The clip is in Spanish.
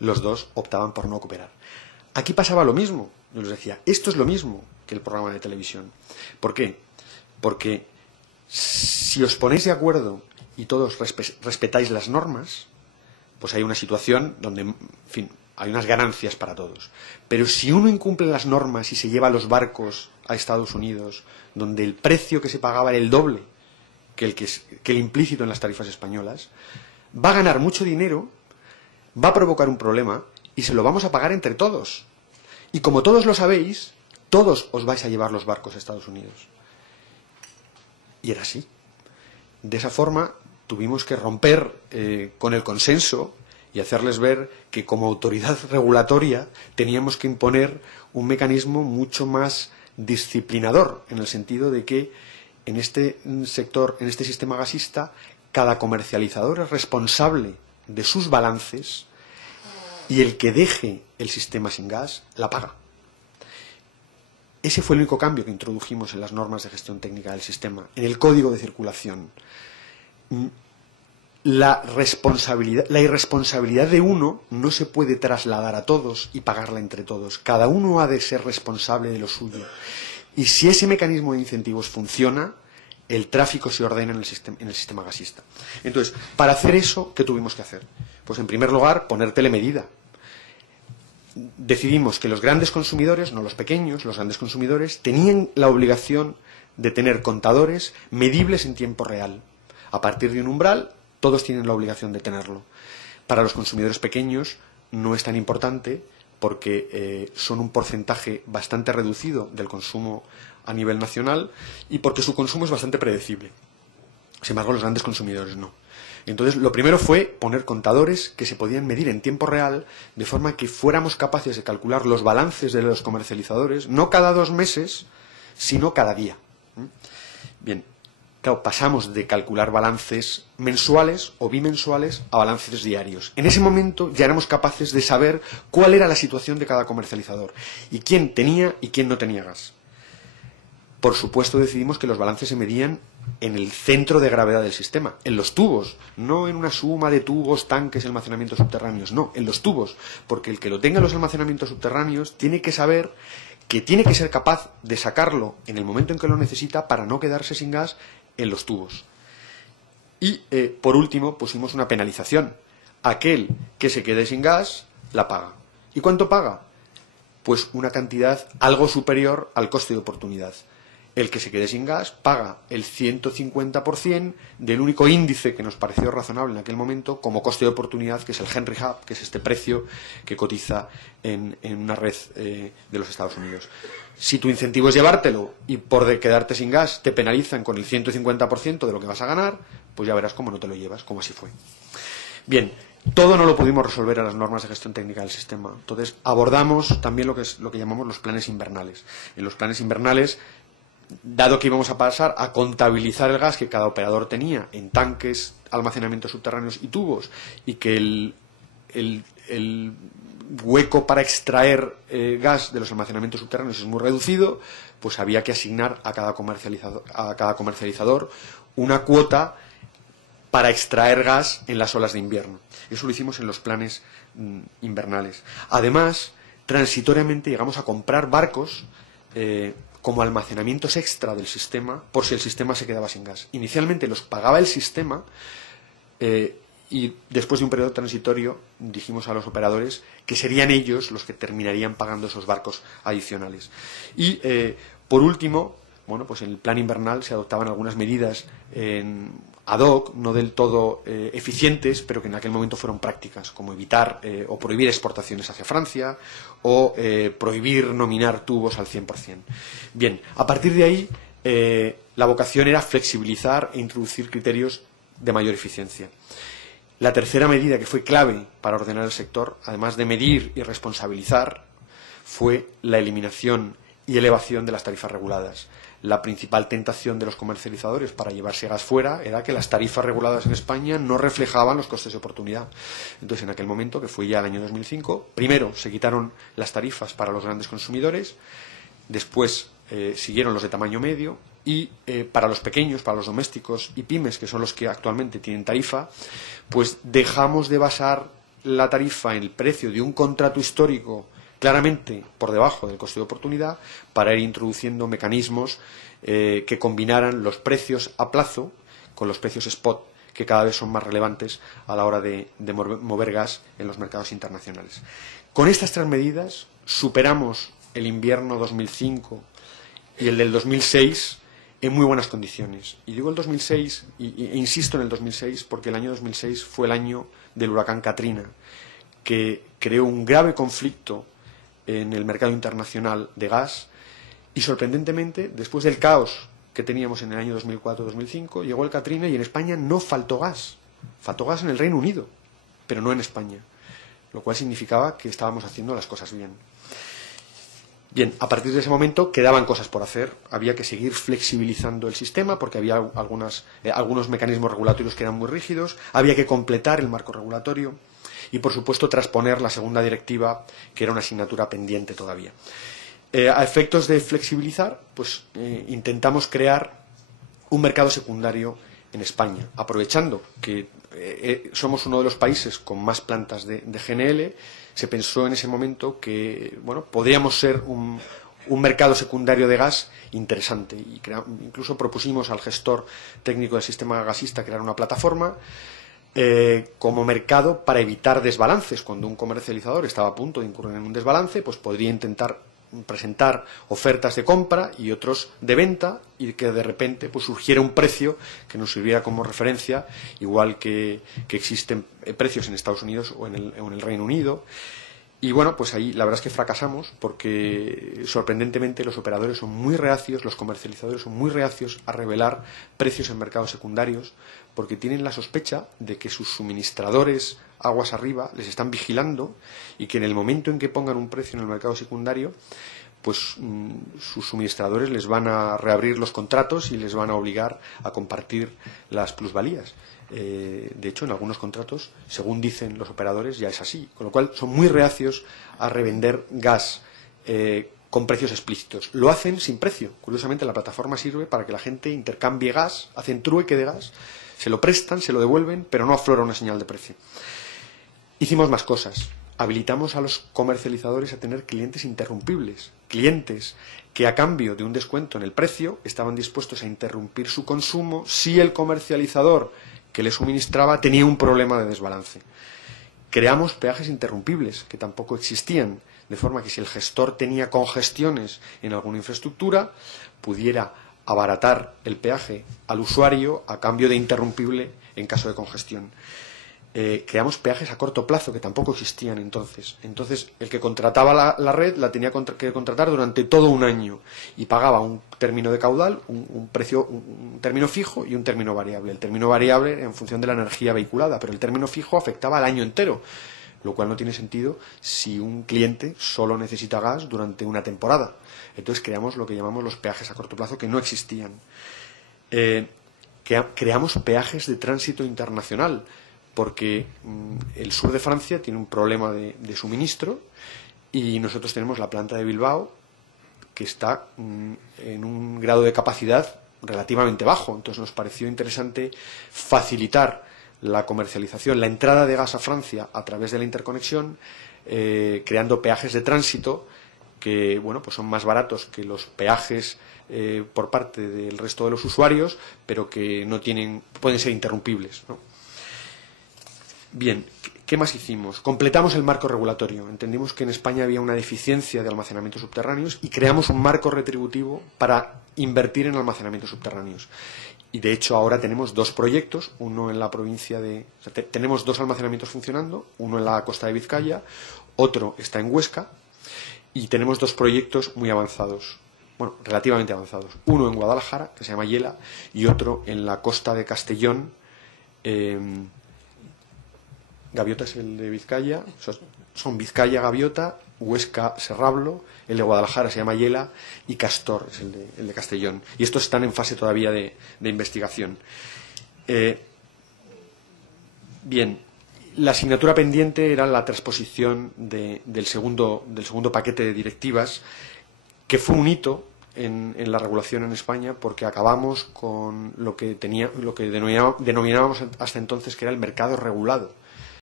los dos optaban por no cooperar. Aquí pasaba lo mismo. Yo les decía, esto es lo mismo que el programa de televisión. ¿Por qué? Porque si os ponéis de acuerdo y todos respetáis las normas, pues hay una situación donde, en fin, hay unas ganancias para todos. Pero si uno incumple las normas y se lleva los barcos a Estados Unidos, donde el precio que se pagaba era el doble que el implícito en las tarifas españolas, va a ganar mucho dinero, va a provocar un problema y se lo vamos a pagar entre todos. Y como todos lo sabéis, todos os vais a llevar los barcos a Estados Unidos. Y era así. De esa forma tuvimos que romper con el consenso y hacerles ver que como autoridad regulatoria teníamos que imponer un mecanismo mucho más disciplinador, en el sentido de que en este sector, en este sistema gasista, cada comercializador es responsable de sus balances y el que deje el sistema sin gas la paga. Ese fue el único cambio que introdujimos en las normas de gestión técnica del sistema, en el código de circulación. La irresponsabilidad de uno no se puede trasladar a todos y pagarla entre todos. Cada uno ha de ser responsable de lo suyo. Y si ese mecanismo de incentivos funciona, el tráfico se ordena en el sistema gasista. Entonces, para hacer eso, ¿qué tuvimos que hacer? Pues en primer lugar, poner telemedida. Decidimos que los grandes consumidores, no los pequeños, los grandes consumidores, tenían la obligación de tener contadores medibles en tiempo real. A partir de un umbral, todos tienen la obligación de tenerlo. Para los consumidores pequeños no es tan importante porque son un porcentaje bastante reducido del consumo a nivel nacional y porque su consumo es bastante predecible. Sin embargo, los grandes consumidores no. Entonces, lo primero fue poner contadores que se podían medir en tiempo real, de forma que fuéramos capaces de calcular los balances de los comercializadores, no cada 2 meses, sino cada día. Bien, claro, pasamos de calcular balances mensuales o bimensuales a balances diarios. En ese momento ya éramos capaces de saber cuál era la situación de cada comercializador y quién tenía y quién no tenía gas. Por supuesto, decidimos que los balances se medían en el centro de gravedad del sistema, en los tubos, no en una suma de tubos, tanques y almacenamientos subterráneos, no, en los tubos, porque el que lo tenga en los almacenamientos subterráneos tiene que saber que tiene que ser capaz de sacarlo en el momento en que lo necesita para no quedarse sin gas en los tubos. Y, por último, pusimos una penalización. Aquel que se quede sin gas, la paga. ¿Y cuánto paga? Pues una cantidad algo superior al coste de oportunidad. El que se quede sin gas paga el 150% del único índice que nos pareció razonable en aquel momento como coste de oportunidad, que es el Henry Hub, que es este precio que cotiza en una red de los Estados Unidos. Si tu incentivo es llevártelo y por quedarte sin gas te penalizan con el 150% de lo que vas a ganar, pues ya verás cómo no te lo llevas, como así fue. Bien, todo no lo pudimos resolver a las normas de gestión técnica del sistema. Entonces abordamos también lo que llamamos los planes invernales. En los planes invernales, dado que íbamos a pasar a contabilizar el gas que cada operador tenía en tanques, almacenamientos subterráneos y tubos, y que el hueco para extraer gas de los almacenamientos subterráneos es muy reducido, pues había que asignar a cada comercializador una cuota para extraer gas en las olas de invierno. Eso lo hicimos en los planes invernales. Además, transitoriamente llegamos a comprar barcos como almacenamientos extra del sistema, por si el sistema se quedaba sin gas. Inicialmente los pagaba el sistema y después de un periodo transitorio dijimos a los operadores que serían ellos los que terminarían pagando esos barcos adicionales. Y por último, bueno, pues en el plan invernal se adoptaban algunas medidas ad hoc, no del todo eficientes, pero que en aquel momento fueron prácticas, como evitar o prohibir exportaciones hacia Francia o prohibir nominar tubos al 100%. Bien, a partir de ahí la vocación era flexibilizar e introducir criterios de mayor eficiencia. La tercera medida que fue clave para ordenar el sector, además de medir y responsabilizar, fue la eliminación y elevación de las tarifas reguladas. La principal tentación de los comercializadores para llevarse gas fuera era que las tarifas reguladas en España no reflejaban los costes de oportunidad. Entonces, en aquel momento, que fue ya el año 2005, primero se quitaron las tarifas para los grandes consumidores, después siguieron los de tamaño medio y para los pequeños, para los domésticos y pymes, que son los que actualmente tienen tarifa, pues dejamos de basar la tarifa en el precio de un contrato histórico claramente por debajo del coste de oportunidad, para ir introduciendo mecanismos que combinaran los precios a plazo con los precios spot, que cada vez son más relevantes a la hora de mover gas en los mercados internacionales. Con estas tres medidas superamos el invierno 2005 y el del 2006 en muy buenas condiciones. Y digo el 2006, e insisto en el 2006, porque el año 2006 fue el año del huracán Katrina, que creó un grave conflicto en el mercado internacional de gas, y sorprendentemente, después del caos que teníamos en el año 2004-2005, llegó el Katrina y en España no faltó gas. Faltó gas en el Reino Unido, pero no en España, lo cual significaba que estábamos haciendo las cosas bien. Bien, a partir de ese momento quedaban cosas por hacer. Había que seguir flexibilizando el sistema porque había algunos mecanismos regulatorios que eran muy rígidos. Había que completar el marco regulatorio y, por supuesto, transponer la segunda directiva, que era una asignatura pendiente todavía. A efectos de flexibilizar, pues intentamos crear un mercado secundario en España, aprovechando que somos uno de los países con más plantas de GNL. Se pensó en ese momento que podríamos ser un mercado secundario de gas interesante, y incluso propusimos al gestor técnico del sistema gasista crear una plataforma como mercado para evitar desbalances. Cuando un comercializador estaba a punto de incurrir en un desbalance, pues podría intentar presentar ofertas de compra y otros de venta, y que de repente pues surgiera un precio que nos sirviera como referencia, igual que existen precios en Estados Unidos o en el Reino Unido. Y bueno, pues ahí la verdad es que fracasamos, porque sorprendentemente los operadores son muy reacios, los comercializadores son muy reacios a revelar precios en mercados secundarios, porque tienen la sospecha de que sus suministradores aguas arriba les están vigilando, y que en el momento en que pongan un precio en el mercado secundario, pues sus suministradores les van a reabrir los contratos y les van a obligar a compartir las plusvalías. De hecho, en algunos contratos, según dicen los operadores, ya es así, con lo cual son muy reacios a revender gas con precios explícitos. Lo hacen sin precio. Curiosamente, la plataforma sirve para que la gente intercambie gas, hacen trueque de gas, se lo prestan, se lo devuelven, pero no aflora una señal de precio. Hicimos más cosas. Habilitamos a los comercializadores a tener clientes interrumpibles, clientes que a cambio de un descuento en el precio estaban dispuestos a interrumpir su consumo si el comercializador que le suministraba tenía un problema de desbalance. Creamos peajes interrumpibles, que tampoco existían, de forma que si el gestor tenía congestiones en alguna infraestructura, pudiera abaratar el peaje al usuario a cambio de interrumpible en caso de congestión. Creamos peajes a corto plazo, que tampoco existían entonces. Entonces, el que contrataba la red la tenía que contratar durante todo un año, y pagaba un término de caudal, un precio, un término fijo y un término variable. El término variable en función de la energía vehiculada, pero el término fijo afectaba al año entero, lo cual no tiene sentido si un cliente solo necesita gas durante una temporada. Entonces creamos lo que llamamos los peajes a corto plazo, que no existían. Creamos peajes de tránsito internacional, porque el sur de Francia tiene un problema de suministro, y nosotros tenemos la planta de Bilbao, que está en un grado de capacidad relativamente bajo. Entonces nos pareció interesante facilitar la comercialización, la entrada de gas a Francia a través de la interconexión, creando peajes de tránsito que pues son más baratos que los peajes por parte del resto de los usuarios, pero que pueden ser interrumpibles, ¿no? Bien, ¿qué más hicimos? Completamos el marco regulatorio. Entendimos que en España había una deficiencia de almacenamientos subterráneos y creamos un marco retributivo para invertir en almacenamientos subterráneos. Y de hecho ahora tenemos dos proyectos, uno en la provincia de... O sea, tenemos dos almacenamientos funcionando, uno en la costa de Vizcaya, otro está en Huesca, y tenemos dos proyectos muy avanzados, relativamente avanzados. Uno en Guadalajara, que se llama Yela, y otro en la costa de Castellón. Gaviota es el de Vizcaya, son Vizcaya, Gaviota, Huesca, Serrablo, el de Guadalajara se llama Yela, y Castor es el de Castellón. Y estos están en fase todavía de investigación. Bien, la asignatura pendiente era la transposición del segundo paquete de directivas, que fue un hito en la regulación en España, porque acabamos con lo que denominábamos hasta entonces que era el mercado regulado.